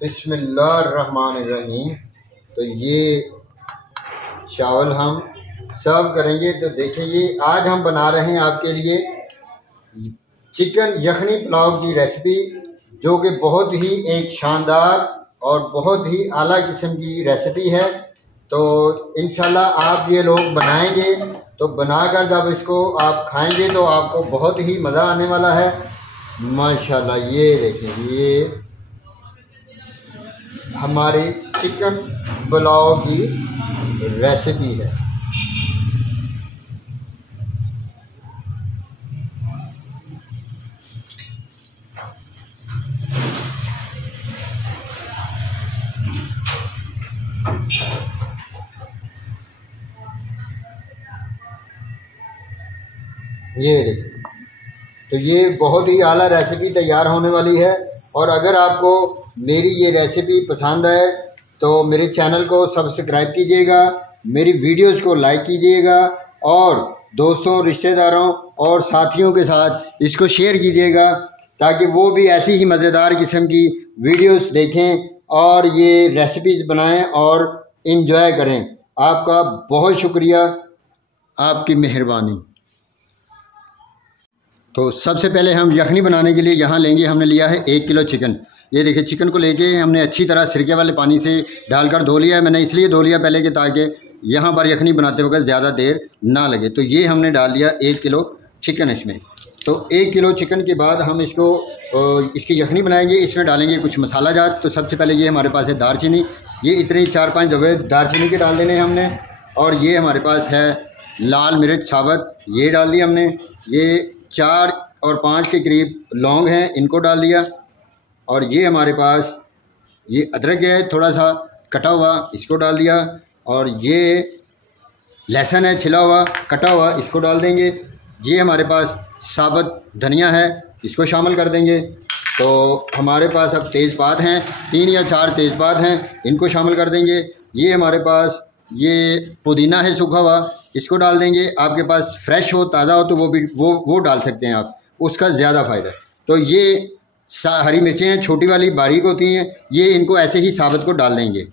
बिस्मिल्लाहिर्रहमानिर्रहीम। तो ये चावल हम सर्व करेंगे। तो देखिए, ये आज हम बना रहे हैं आपके लिए चिकन यखनी पुलाव की रेसिपी, जो कि बहुत ही एक शानदार और बहुत ही आला किस्म की रेसिपी है। तो इंशाल्लाह आप ये लोग बनाएंगे तो बनाकर जब इसको आप खाएंगे तो आपको बहुत ही मज़ा आने वाला है माशाल्लाह। ये देखिए, ये हमारी चिकन पुलाव की रेसिपी है। ये देखिए, तो ये बहुत ही आला रेसिपी तैयार होने वाली है। और अगर आपको मेरी ये रेसिपी पसंद आए तो मेरे चैनल को सब्सक्राइब कीजिएगा, मेरी वीडियोस को लाइक कीजिएगा और दोस्तों, रिश्तेदारों और साथियों के साथ इसको शेयर कीजिएगा, ताकि वो भी ऐसी ही मज़ेदार किस्म की वीडियोस देखें और ये रेसिपीज़ बनाएं और इन्जॉय करें। आपका बहुत शुक्रिया, आपकी मेहरबानी। तो सबसे पहले हम यखनी बनाने के लिए यहाँ लेंगे, हमने लिया है 1 किलो चिकन। ये देखिए, चिकन को लेके हमने अच्छी तरह सिरके वाले पानी से डालकर धो लिया है। मैंने इसलिए धो लिया पहले कि ताकि यहाँ पर यखनी बनाते वक्त ज़्यादा देर ना लगे। तो ये हमने डाल दिया 1 किलो चिकन इसमें। तो 1 किलो चिकन के बाद हम इसको इसकी यखनी बनाएंगे। इसमें डालेंगे कुछ मसाला जात। तो सबसे पहले ये हमारे पास है दालचीनी। ये इतने 4-5 दबे दालचीनी के डाल देने हमने। और ये हमारे पास है लाल मिर्च साबुत, ये डाल दिया हमने। ये 4 और 5 के करीब लौंग हैं, इनको डाल दिया। और ये हमारे पास ये अदरक है थोड़ा सा कटा हुआ, इसको डाल दिया। और ये लहसुन है छिला हुआ कटा हुआ, इसको डाल देंगे। ये हमारे पास साबुत धनिया है, इसको शामिल कर देंगे। तो हमारे पास अब तेज़पात हैं, 3 या 4 तेज़पात हैं, इनको शामिल कर देंगे। ये हमारे पास ये पुदीना है सूखा हुआ, इसको डाल देंगे। आपके पास फ्रेश हो, ताज़ा हो तो वो डाल सकते हैं आप, उसका ज़्यादा फ़ायदा है। तो ये हरी मिर्चें हैं, छोटी वाली बारीक होती हैं, ये इनको ऐसे ही साबुत को डाल देंगे।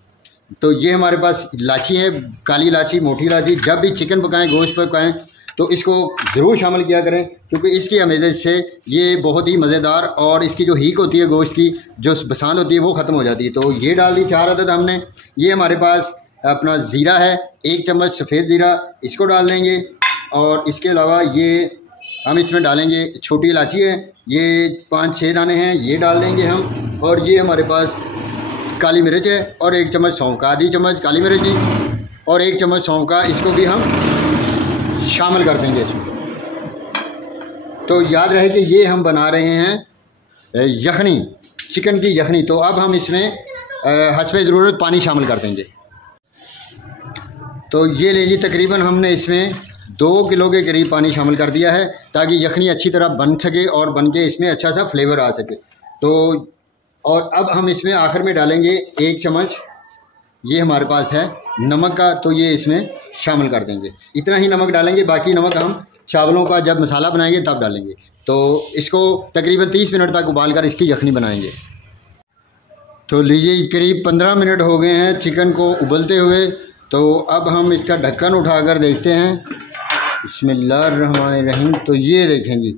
तो ये हमारे पास इलायची है, काली इलायची, मोटी इलायची। जब भी चिकन पकाएं, गोश्त पकाएं तो इसको ज़रूर शामिल किया करें, क्योंकि इसकी अमेज़ से ये बहुत ही मज़ेदार और इसकी जो हीक होती है गोश्त की, जो बसांत होती है, वो ख़त्म हो जाती है। तो ये डाल दी 4 अदद हमने। ये हमारे पास अपना ज़ीरा है, 1 चम्मच सफ़ेद ज़ीरा, इसको डाल देंगे। और इसके अलावा ये हम इसमें डालेंगे छोटी इलायची है, ये 5-6 दाने हैं, ये डाल देंगे हम। और ये हमारे पास काली मिर्च है और 1 चम्मच सौंफ का, आधी चम्मच काली मिर्च की और 1 चम्मच सौंफ का, इसको भी हम शामिल कर देंगे इसमें। तो याद रहे कि ये हम बना रहे हैं यखनी, चिकन की यखनी। तो अब हम इसमें हस्बे ज़रूरत पानी शामिल कर देंगे। तो ये लीजिए, तकरीबन हमने इसमें 2 किलो के करीब पानी शामिल कर दिया है, ताकि यखनी अच्छी तरह बन सके और बन के इसमें अच्छा सा फ्लेवर आ सके। तो और अब हम इसमें आखिर में डालेंगे 1 चम्मच, ये हमारे पास है नमक का, तो ये इसमें शामिल कर देंगे। इतना ही नमक डालेंगे, बाकी नमक हम चावलों का जब मसाला बनाएंगे तब डालेंगे। तो इसको तकरीबन 30 मिनट तक उबाल कर इसकी यखनी बनाएंगे। तो लीजिए, करीब 15 मिनट हो गए हैं चिकन को उबलते हुए। तो अब हम इसका ढक्कन उठाकर देखते हैं। बिस्मिल्लाहिर्रहमानिर्रहीम। तो ये देखेंगे,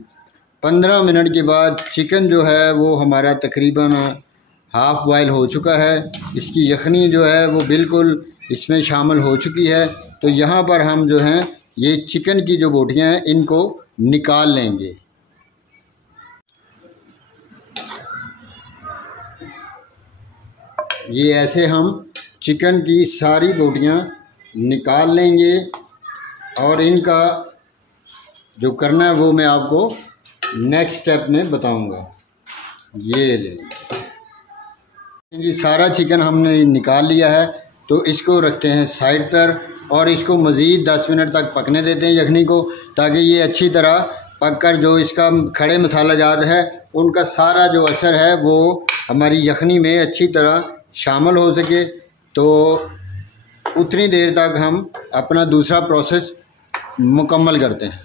15 मिनट के बाद चिकन जो है वो हमारा तकरीबन हाफ़ बॉयल हो चुका है। इसकी यखनी जो है वो बिल्कुल इसमें शामिल हो चुकी है। तो यहाँ पर हम जो हैं ये चिकन की जो बोटियाँ हैं इनको निकाल लेंगे। ये ऐसे हम चिकन की सारी बोटियाँ निकाल लेंगे और इनका जो करना है वो मैं आपको नेक्स्ट स्टेप में बताऊंगा। ये ले जी, सारा चिकन हमने निकाल लिया है। तो इसको रखते हैं साइड पर और इसको मज़ीद 10 मिनट तक पकने देते हैं यखनी को, ताकि ये अच्छी तरह पककर जो इसका खड़े मसाला जात है उनका सारा जो असर है वो हमारी यखनी में अच्छी तरह शामिल हो सके। तो उतनी देर तक हम अपना दूसरा प्रोसेस मुकम्मल करते हैं।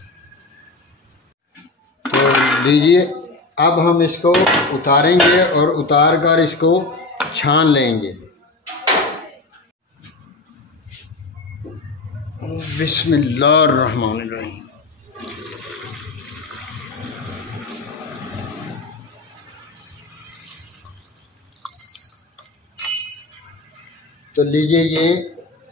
तो लीजिए, अब हम इसको उतारेंगे और उतार कर इसको छान लेंगे। बिस्मिल्लाहिर्रहमानिर्रहीम। तो लीजिए ये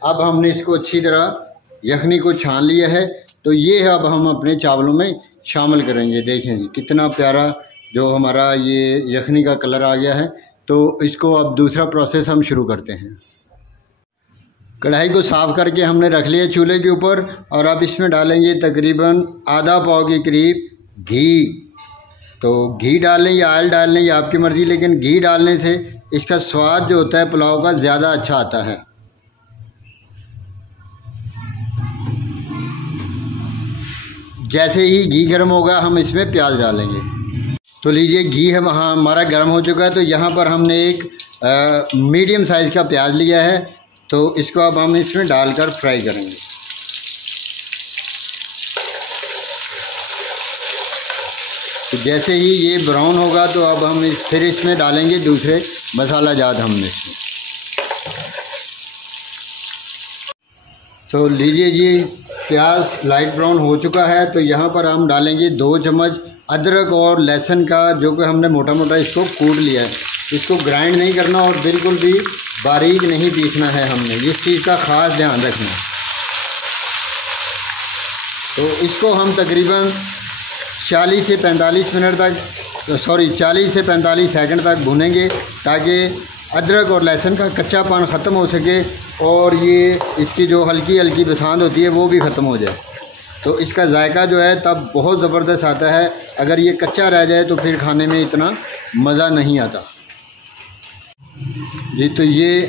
अब हमने इसको अच्छी तरह यखनी को छान लिया है। तो ये अब हम अपने चावलों में शामिल करेंगे। देखें जी कितना प्यारा जो हमारा ये यखनी का कलर आ गया है। तो इसको अब दूसरा प्रोसेस हम शुरू करते हैं। कढ़ाई को साफ़ करके हमने रख लिया चूल्हे के ऊपर और अब इसमें डालेंगे तकरीबन आधा पाव के करीब घी। तो घी डाल लें या ऑयल डाल लें या आपकी मर्ज़ी, लेकिन घी डालने से इसका स्वाद जो होता है पुलाव का ज़्यादा अच्छा आता है। जैसे ही घी गर्म होगा हम इसमें प्याज डालेंगे। तो लीजिए घी हमारा गर्म हो चुका है। तो यहाँ पर हमने एक मीडियम साइज़ का प्याज लिया है। तो इसको अब हम इसमें डालकर फ्राई करेंगे। तो जैसे ही ये ब्राउन होगा तो अब हम फिर इसमें डालेंगे दूसरे मसाला जात हमने इसमें। तो लीजिए जी प्याज लाइट ब्राउन हो चुका है। तो यहाँ पर हम डालेंगे 2 चम्मच अदरक और लहसुन का, जो कि हमने मोटा मोटा इसको कूट लिया है। इसको ग्राइंड नहीं करना और बिल्कुल भी बारीक नहीं पीसना है हमने, इस चीज़ का ख़ास ध्यान रखना। तो इसको हम तकरीबन 40 से 45 मिनट तक 40 से 45 सेकंड तक भूनेंगे ताकि अदरक और लहसुन का कच्चापन ख़त्म हो सके और ये इसकी जो हल्की हल्की बसांद होती है वो भी ख़त्म हो जाए। तो इसका जायका जो है तब बहुत ज़बरदस्त आता है। अगर ये कच्चा रह जाए तो फिर खाने में इतना मज़ा नहीं आता जी। तो ये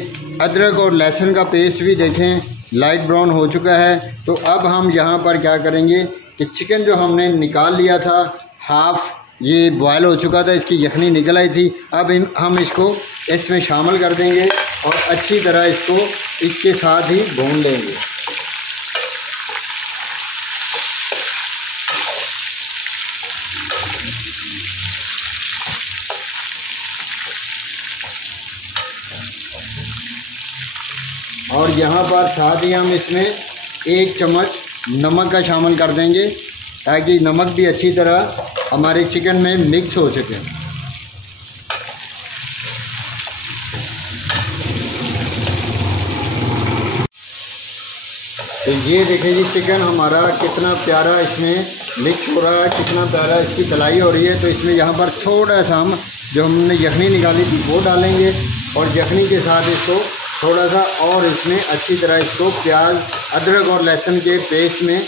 अदरक और लहसुन का पेस्ट भी देखें लाइट ब्राउन हो चुका है। तो अब हम यहाँ पर क्या करेंगे कि चिकन जो हमने निकाल लिया था, हाफ़ ये बॉयल हो चुका था, इसकी यखनी निकल आई थी। अब हम इसको इसमें शामिल कर देंगे और अच्छी तरह इसको इसके साथ ही भून लेंगे। और यहाँ पर साथ ही हम इसमें 1 चम्मच नमक का शामिल कर देंगे ताकि नमक भी अच्छी तरह हमारे चिकन में मिक्स हो सके। तो ये देखिए जी चिकन हमारा कितना प्यारा इसमें मिक्स हो रहा है, कितना प्यारा इसकी तलाई हो रही है। तो इसमें यहाँ पर थोड़ा सा हम जो हमने यखनी निकाली थी वो डालेंगे और यखनी के साथ इसको थोड़ा सा और इसमें अच्छी तरह इसको प्याज अदरक और लहसुन के पेस्ट में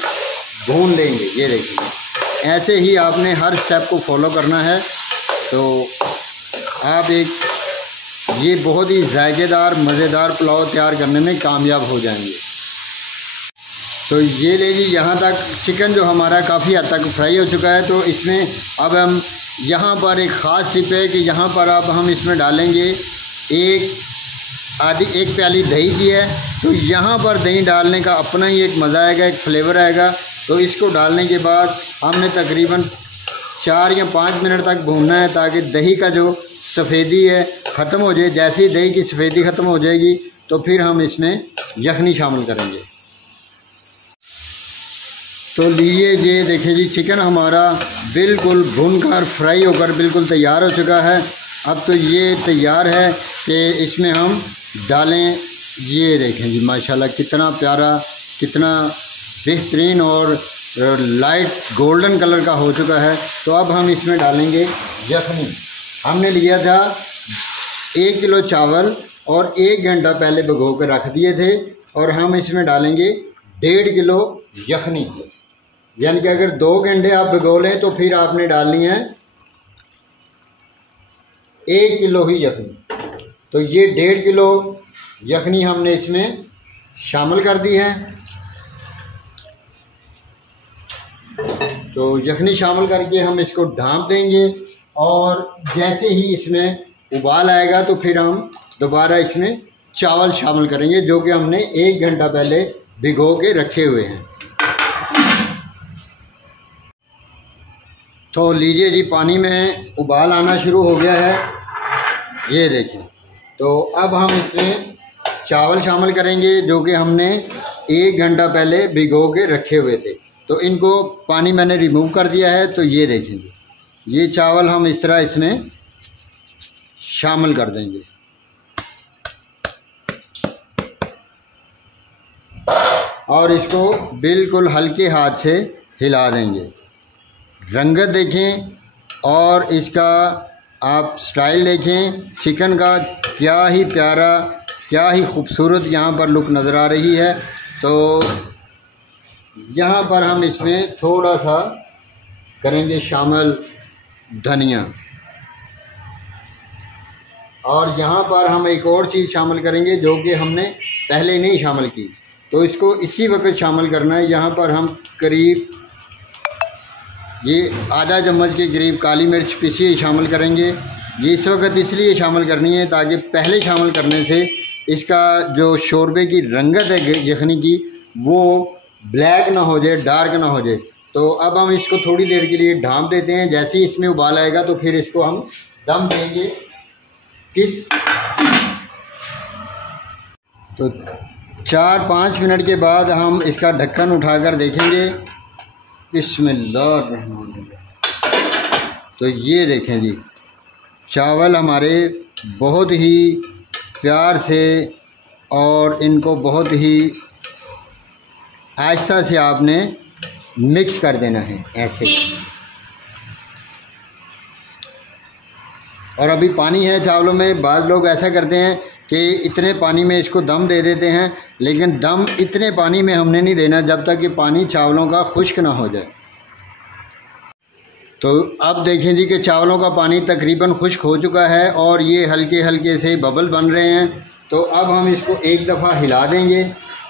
भून लेंगे। ये देखिए ऐसे ही आपने हर स्टेप को फॉलो करना है। तो आप ये बहुत ही जायकेदार मज़ेदार पुलाव तैयार करने में कामयाब हो जाएंगे। तो ये ले जी यहाँ तक चिकन जो हमारा काफ़ी हद तक फ्राई हो चुका है। तो इसमें अब हम यहाँ पर एक ख़ास टिप है कि यहाँ पर अब हम इसमें डालेंगे एक प्याली दही की है। तो यहाँ पर दही डालने का अपना ही एक मज़ा आएगा, एक फ्लेवर आएगा। तो इसको डालने के बाद हमने तकरीबन 4 या 5 मिनट तक भूनना है ताकि दही का जो सफ़ेदी है ख़त्म हो जाए। जैसे ही दही की सफ़ेदी ख़त्म हो जाएगी तो फिर हम इसमें यखनी शामिल करेंगे। तो लीजिए ये देखिए जी चिकन हमारा बिल्कुल भूनकर फ्राई होकर बिल्कुल तैयार हो चुका है। अब तो ये तैयार है कि इसमें हम डालें। ये देखें जी माशाल्लाह कितना प्यारा, कितना बेहतरीन और लाइट गोल्डन कलर का हो चुका है। तो अब हम इसमें डालेंगे यखनी। हमने लिया था 1 किलो चावल और 1 घंटा पहले भिगो कर रख दिए थे और हम इसमें डालेंगे 1.5 किलो यखनी। यानी कि अगर 2 घंटे आप भिगो लें तो फिर आपने डालनी है 1 किलो ही यखनी। तो ये 1.5 किलो यखनी हमने इसमें शामिल कर दी है। तो यखनी शामिल करके हम इसको ढाँप देंगे और जैसे ही इसमें उबाल आएगा तो फिर हम दोबारा इसमें चावल शामिल करेंगे जो कि हमने 1 घंटा पहले भिगो के रखे हुए हैं। तो लीजिए जी पानी में उबाल आना शुरू हो गया है। ये देखिए तो अब हम इसमें चावल शामिल करेंगे जो कि हमने 1 घंटा पहले भिगो के रखे हुए थे। तो इनको पानी मैंने रिमूव कर दिया है। तो ये देखेंगे, ये चावल हम इस तरह इसमें शामिल कर देंगे और इसको बिल्कुल हल्के हाथ से हिला देंगे। रंगत देखें और इसका आप स्टाइल देखें चिकन का, क्या ही प्यारा, क्या ही खूबसूरत यहाँ पर लुक नज़र आ रही है। तो यहाँ पर हम इसमें थोड़ा सा करेंगे शामिल धनिया, और यहाँ पर हम एक और चीज़ शामिल करेंगे जो कि हमने पहले नहीं शामिल की, तो इसको इसी वक्त शामिल करना है। यहाँ पर हम करीब ये आधा चम्मच के करीब काली मिर्च पिसी हुई शामिल करेंगे। ये इस वक्त इसलिए शामिल करनी है ताकि पहले शामिल करने से इसका जो शोरबे की रंगत है यखनी की वो ब्लैक ना हो जाए, डार्क ना हो जाए। तो अब हम इसको थोड़ी देर के लिए ढाँप देते हैं। जैसे ही इसमें उबाल आएगा तो फिर इसको हम दम देंगे। तो 4-5 मिनट के बाद हम इसका ढक्कन उठाकर देखेंगे। बिस्मिल्लाहिर्रहमानिर्रहीम। तो ये देखें जी, चावल हमारे बहुत ही प्यार से और इनको बहुत ही आहिस्ता से आपने मिक्स कर देना है ऐसे। और अभी पानी है चावलों में। बाद लोग ऐसा करते हैं कि इतने पानी में इसको दम दे देते हैं, लेकिन दम इतने पानी में हमने नहीं देना जब तक कि पानी चावलों का खुश्क ना हो जाए। तो अब देखें जी कि चावलों का पानी तकरीबन खुश्क हो चुका है और ये हल्के हल्के से बबल बन रहे हैं। तो अब हम इसको एक दफ़ा हिला देंगे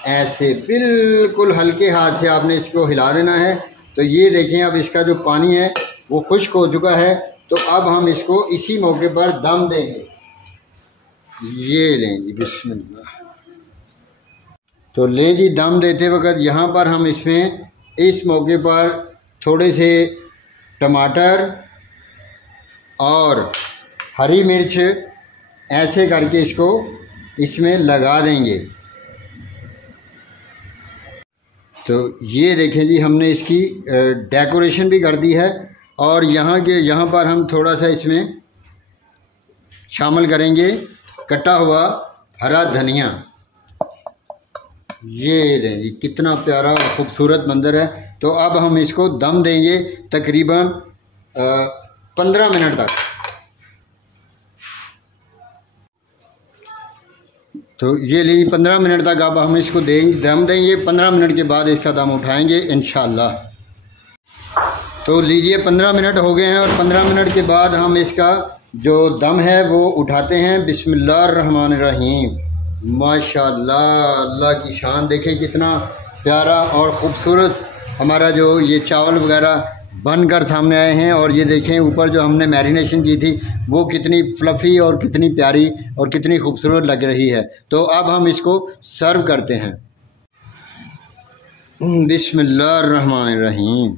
ऐसे, बिल्कुल हल्के हाथ से आपने इसको हिला देना है। तो ये देखें अब इसका जो पानी है वो खुश्क हो चुका है। तो अब हम इसको इसी मौके पर दम देंगे। ये लें जी, बिस्मिल्लाह। तो ले जी, दम देते वक्त यहाँ पर हम इसमें इस मौके पर थोड़े से टमाटर और हरी मिर्च ऐसे करके इसको इसमें लगा देंगे। तो ये देखें जी, हमने इसकी डेकोरेशन भी कर दी है। और यहाँ पर हम थोड़ा सा इसमें शामिल करेंगे कटा हुआ हरा धनिया। ये लें जी, कितना प्यारा और ख़ूबसूरत मंज़र है। तो अब हम इसको दम देंगे तकरीबन 15 मिनट तक। तो ये लीजिए 15 मिनट तक अब हम इसको दम देंगे। 15 मिनट के बाद इसका दम उठाएंगे इंशाअल्लाह। तो लीजिए 15 मिनट हो गए हैं और 15 मिनट के बाद हम इसका जो दम है वो उठाते हैं। बिस्मिल्लाहिर्रहमानिर्रहीम। माशाअल्लाह, अल्लाह की शान देखें कितना प्यारा और ख़ूबसूरत हमारा जो ये चावल वगैरह बनकर सामने आए हैं। और ये देखें ऊपर जो हमने मैरिनेशन की थी वो कितनी फ्लफ़ी और कितनी प्यारी और कितनी खूबसूरत लग रही है। तो अब हम इसको सर्व करते हैं। बिस्मिल्लाहिर्रहमानिर्रहीम।